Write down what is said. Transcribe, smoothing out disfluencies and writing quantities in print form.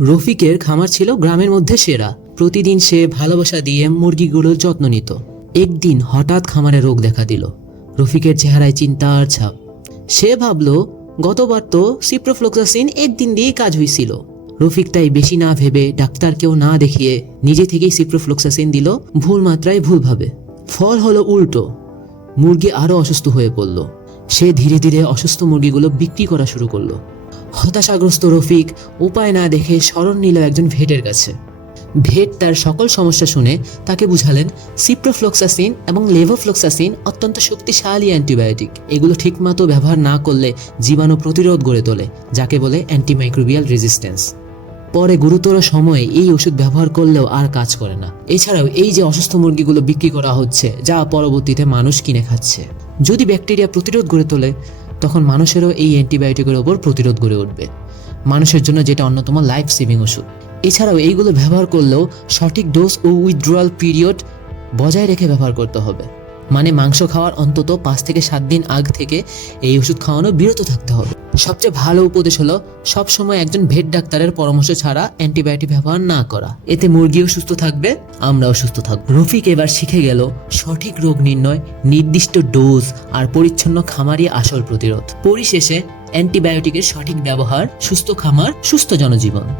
রফিকের খামার ছিল গ্রামের মধ্যে সেরা। প্রতিদিন সে ভালোবাসা দিয়ে মুরগিগুলোর যত্ন নিত। একদিন হঠাৎ খামারে রোগ দেখা দিল। রফিকের চেহারায় চিন্তার ছাপ। সে ভাবল, গতবার তো সিপ্রোফ্লক্সাসিন একদিন দিয়েই কাজ হয়েছিল। রফিক তাই বেশি না ভেবে, ডাক্তারকেও না দেখিয়ে নিজে থেকেই সিপ্রোফ্লক্সাসিন দিল, ভুল মাত্রায় ভুলভাবে। ফল হলো উল্টো। মুরগি আরো অসুস্থ হয়ে পড়ল। সে ধীরে ধীরে অসুস্থ মুরগিগুলো বিক্রি করা শুরু করলো। হতাশাগ্রস্ত রফিক উপায় না দেখে শরণ নিল একজন ভেটের কাছে। ভেট তার সকল সমস্যা শুনে তাকে বুঝালেন সিপ্রোফ্লক্সাসিন এবং লেভোফ্লক্সাসিন অত্যন্ত শক্তিশালী অ্যান্টিবায়োটিক। এগুলো ঠিকমতো ব্যবহার না করলে জীবাণু প্রতিরোধ গড়ে তোলে, যাকে বলে অ্যান্টিমাইক্রোবিয়াল রেজিস্ট্যান্স। পরে গুরুতর সময়ে এই ওষুধ ব্যবহার করলেও আর কাজ করে না। এছাড়াও এই যে অসুস্থ মুরগিগুলো বিক্রি করা হচ্ছে, যা পরবর্তীতে মানুষ কিনে খাচ্ছে, যদি ব্যাকটেরিয়া প্রতিরোধ গড়ে তোলে, তখন মানুষেরও এই অ্যান্টিবায়োটিকের ওপর প্রতিরোধ গড়ে উঠবে। মানুষের জন্য যেটা অন্যতম লাইফ সেভিং ওষুধ। এছাড়াও এইগুলো ব্যবহার করলেও সঠিক ডোজ ও উইথড্রয়াল পিরিয়ড বজায় রেখে ব্যবহার করতে হবে। মানে মাংস খাওয়ার অন্তত 5 থেকে 7 দিন আগ থেকে এই ওষুধ খাওয়ানো বিরত থাকতে হবে। সবচেয়ে ভালো উপদেশ হলো সবসময় একজন ভেট ডাক্তারের পরামর্শ ছাড়া অ্যান্টিবায়োটিক ব্যবহার না করা। এতে মুরগিও সুস্থ থাকবে, আমরাও সুস্থ থাকবো। রফিক এবার শিখে গেল সঠিক রোগ নির্ণয়, নির্দিষ্ট ডোজ আর পরিচ্ছন্ন খামারই আসল প্রতিরোধ। পরিশেষে অ্যান্টিবায়োটিকের সঠিক ব্যবহার, সুস্থ খামার, সুস্থ জনজীবন।